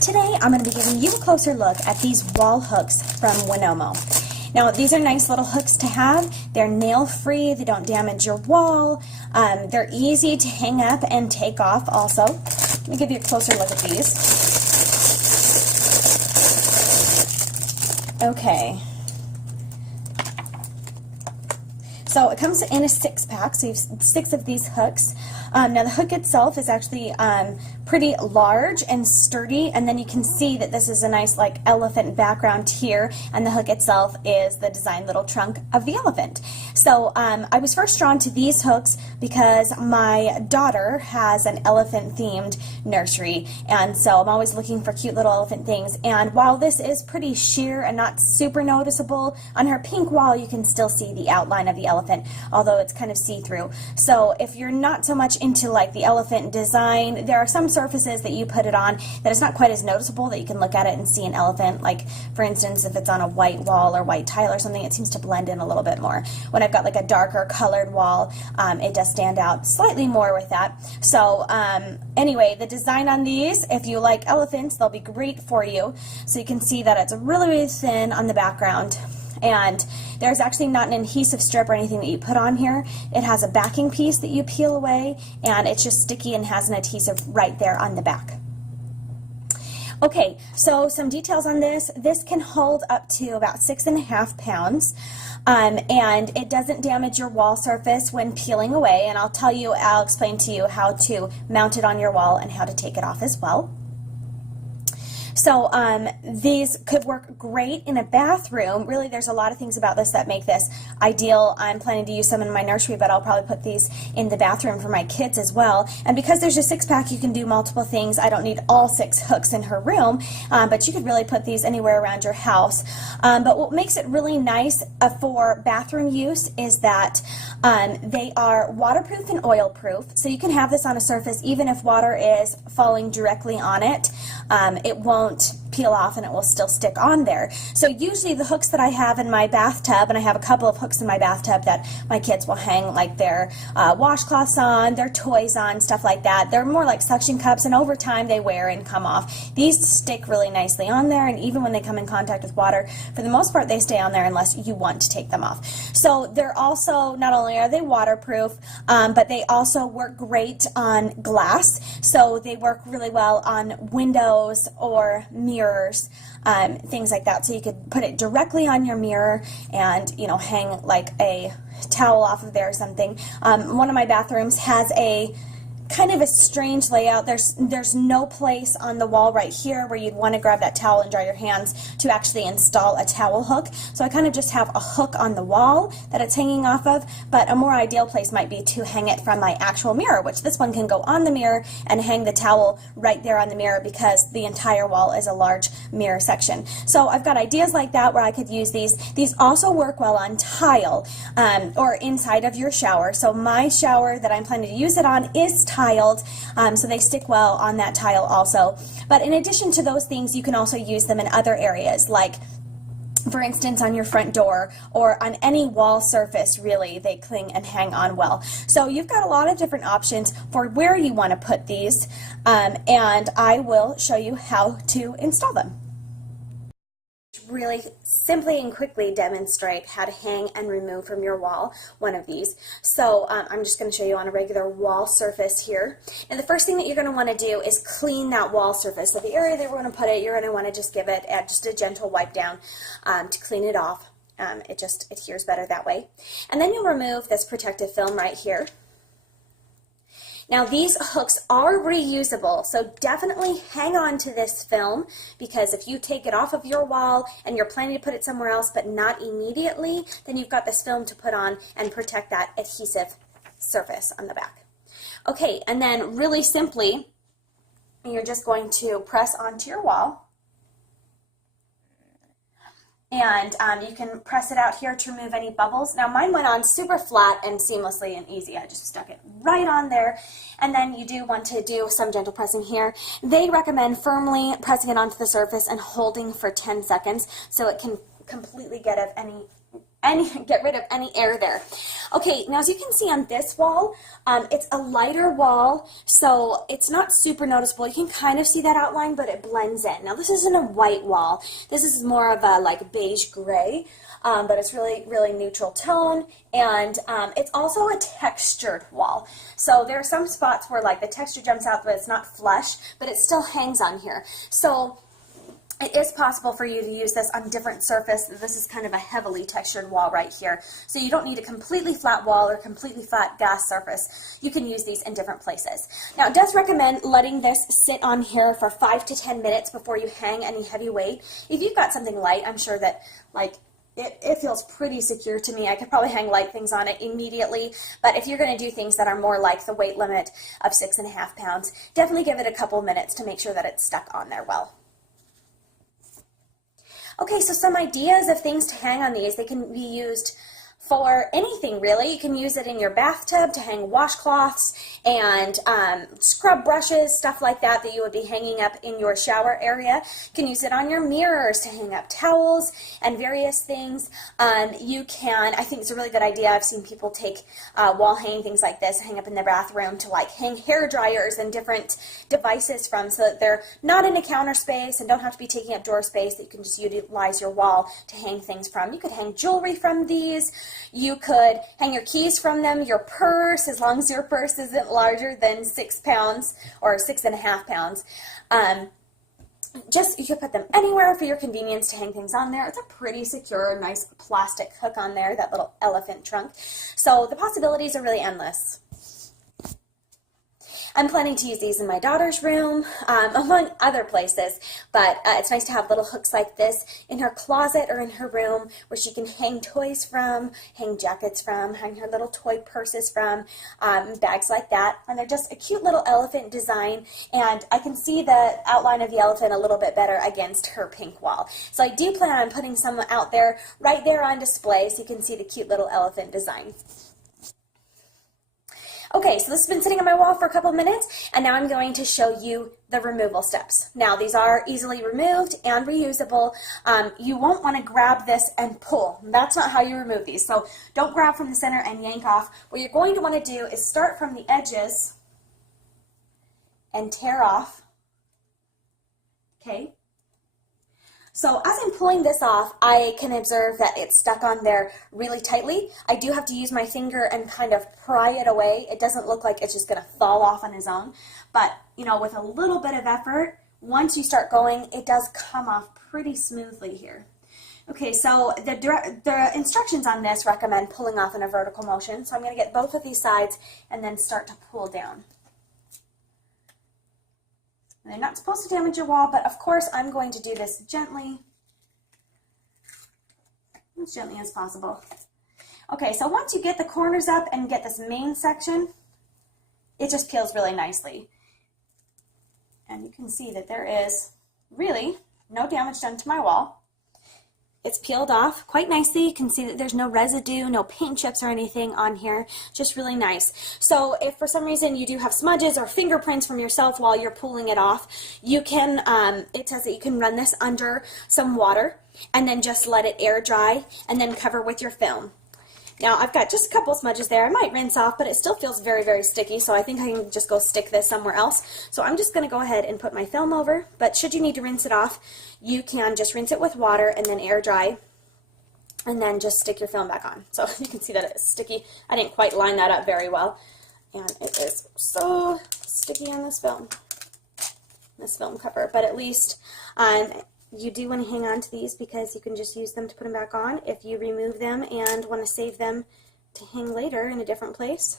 Today I'm going to be giving you a closer look at these wall hooks from Winomo. Now these are nice little hooks to have. They're nail free, they don't damage your wall, they're easy to hang up and take off also. Let me give you a closer look at these. Okay. So it comes in a 6-pack, so you have 6 of these hooks. Now the hook itself is actually pretty large and sturdy, and then you can see that this is a nice like elephant background here, and the hook itself is the designed little trunk of the elephant. So I was first drawn to these hooks because my daughter has an elephant themed nursery, and so I'm always looking for cute little elephant things. And while this is pretty sheer and not super noticeable, on her pink wall you can still see the outline of the elephant, although it's kind of see-through. So if you're not so much into like the elephant design, there are some surfaces that you put it on that it's not quite as noticeable that you can look at it and see an elephant. Like for instance, if it's on a white wall or white tile or something, it seems to blend in a little bit more. When I've got like a darker colored wall, it does stand out slightly more with that. So anyway, the design on these, if you like elephants, they'll be great for you. So you can see that it's really, really thin on the background. And there's actually not an adhesive strip or anything that you put on here. It has a backing piece that you peel away, and it's just sticky and has an adhesive right there on the back. Okay, so some details on this. This can hold up to about 6.5 pounds. And it doesn't damage your wall surface when peeling away, and I'll explain to you how to mount it on your wall and how to take it off as well. So these could work great in a bathroom. Really, there's a lot of things about this that make this ideal. I'm planning to use some in my nursery, but I'll probably put these in the bathroom for my kids as well. And because there's a 6-pack, you can do multiple things. I don't need all 6 hooks in her room, but you could really put these anywhere around your house. But what makes it really nice for bathroom use is that they are waterproof and oil-proof. So you can have this on a surface even if water is falling directly on it. It won't peel off and it will still stick on there. So usually the hooks that I have in my bathtub, and I have a couple of hooks in my bathtub that my kids will hang like their washcloths on, their toys on, stuff like that. They're more like suction cups, and over time they wear and come off. These stick really nicely on there, and even when they come in contact with water, for the most part they stay on there unless you want to take them off. So they're also, not only are they waterproof, but they also work great on glass. So they work really well on windows or mirrors, things like that. So you could put it directly on your mirror and, you know, hang like a towel off of there or something. One of my bathrooms has a kind of a strange layout. There's no place on the wall right here where you'd want to grab that towel and dry your hands to actually install a towel hook. So I kind of just have a hook on the wall that it's hanging off of, but a more ideal place might be to hang it from my actual mirror, which this one can go on the mirror and hang the towel right there on the mirror because the entire wall is a large mirror section. So I've got ideas like that where I could use these. These also work well on tile or inside of your shower. So my shower that I'm planning to use it on is tiled, so they stick well on that tile also. But in addition to those things, you can also use them in other areas, like for instance on your front door or on any wall surface. Really, they cling and hang on well. So you've got a lot of different options for where you want to put these, and I will show you how to install them. Really simply and quickly demonstrate how to hang and remove from your wall one of these. So I'm just going to show you on a regular wall surface here. And the first thing that you're going to want to do is clean that wall surface. So the area that we're going to put it, you're going to want to just give it just a gentle wipe down to clean it off. It just adheres better that way. And then you'll remove this protective film right here. Now these hooks are reusable, so definitely hang on to this film, because if you take it off of your wall and you're planning to put it somewhere else but not immediately, then you've got this film to put on and protect that adhesive surface on the back. Okay, and then really simply, you're just going to press onto your wall. And you can press it out here to remove any bubbles. Now mine went on super flat and seamlessly and easy. I just stuck it right on there. And then you do want to do some gentle pressing here. They recommend firmly pressing it onto the surface and holding for 10 seconds so it can completely get of any get rid of any air there. Okay, now as you can see on this wall, it's a lighter wall, so it's not super noticeable. You can kind of see that outline, but it blends in. Now this isn't a white wall. This is more of a like beige gray, but it's really, really neutral tone, and it's also a textured wall. So there are some spots where like the texture jumps out, but it's not flush, but it still hangs on here. So it is possible for you to use this on different surface. This is kind of a heavily textured wall right here. So you don't need a completely flat wall or completely flat glass surface. You can use these in different places. Now, it does recommend letting this sit on here for 5 to 10 minutes before you hang any heavy weight. If you've got something light, I'm sure that like it feels pretty secure to me. I could probably hang light things on it immediately, but if you're going to do things that are more like the weight limit of 6.5 pounds, definitely give it a couple minutes to make sure that it's stuck on there well. Okay, so some ideas of things to hang on these. They can be used for anything really. You can use it in your bathtub to hang washcloths and scrub brushes, stuff like that that you would be hanging up in your shower area. You can use it on your mirrors to hang up towels and various things. You can, I think it's a really good idea. I've seen people take wall hanging things like this, hang up in their bathroom to like hang hair dryers and different devices from, so that they're not in a counter space and don't have to be taking up drawer space, that you can just utilize your wall to hang things from. You could hang jewelry from these. You could hang your keys from them, your purse, as long as your purse isn't larger than 6 pounds or 6.5 pounds. You could put them anywhere for your convenience to hang things on there. It's a pretty secure, nice plastic hook on there, that little elephant trunk. So the possibilities are really endless. I'm planning to use these in my daughter's room, among other places, but it's nice to have little hooks like this in her closet or in her room where she can hang toys from, hang jackets from, hang her little toy purses from, bags like that. And they're just a cute little elephant design, and I can see the outline of the elephant a little bit better against her pink wall. So I do plan on putting some out there, right there on display, so you can see the cute little elephant design. Okay, so this has been sitting on my wall for a couple of minutes, and now I'm going to show you the removal steps. Now, these are easily removed and reusable. You won't want to grab this and pull. That's not how you remove these. So don't grab from the center and yank off. What you're going to want to do is start from the edges and tear off. Okay? So as I'm pulling this off, I can observe that it's stuck on there really tightly. I do have to use my finger and kind of pry it away. It doesn't look like it's just going to fall off on its own. But, you know, with a little bit of effort, once you start going, it does come off pretty smoothly here. Okay, so the instructions on this recommend pulling off in a vertical motion. So I'm going to get both of these sides and then start to pull down. They're not supposed to damage your wall, but of course I'm going to do this gently, as gently as possible. Okay, so once you get the corners up and get this main section, it just peels really nicely. And you can see that there is really no damage done to my wall. It's peeled off quite nicely. You can see that there's no residue, no paint chips or anything on here. Just really nice. So if for some reason you do have smudges or fingerprints from yourself while you're pulling it off, you can, it says that you can run this under some water and then just let it air dry and then cover with your film. Now I've got just a couple smudges there. I might rinse off, but it still feels very, very sticky, so I think I can just go stick this somewhere else. So I'm just going to go ahead and put my film over, but should you need to rinse it off, you can just rinse it with water and then air dry, and then just stick your film back on. So you can see that it's sticky. I didn't quite line that up very well, and it is so sticky on this film cover, but at least you do want to hang on to these because you can just use them to put them back on if you remove them and want to save them to hang later in a different place.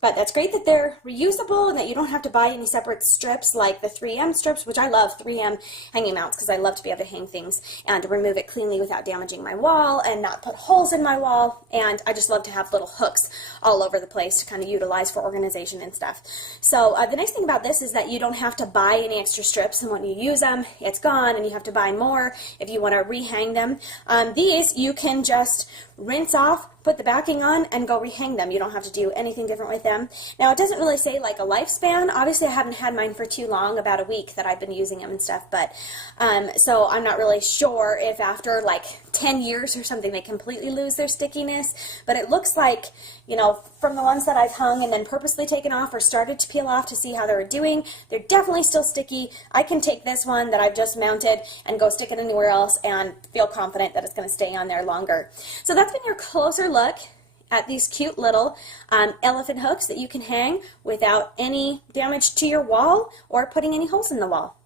But that's great that they're reusable and that you don't have to buy any separate strips like the 3M strips, which I love 3M hanging mounts because I love to be able to hang things and remove it cleanly without damaging my wall and not put holes in my wall. And I just love to have little hooks all over the place to kind of utilize for organization and stuff. So the nice thing about this is that you don't have to buy any extra strips, and when you use them, it's gone and you have to buy more if you want to rehang them. These you can just rinse off, put the backing on, and go rehang them. You don't have to do anything different with them. Now, it doesn't really say like a lifespan. Obviously, I haven't had mine for too long, about a week that I've been using them and stuff, but so I'm not really sure if after like 10 years or something they completely lose their stickiness, but it looks like, you know, from the ones that I've hung and then purposely taken off or started to peel off to see how they were doing, they're definitely still sticky. I can take this one that I've just mounted and go stick it anywhere else and feel confident that it's going to stay on there longer. So that's been your closer look at these cute little elephant hooks that you can hang without any damage to your wall or putting any holes in the wall.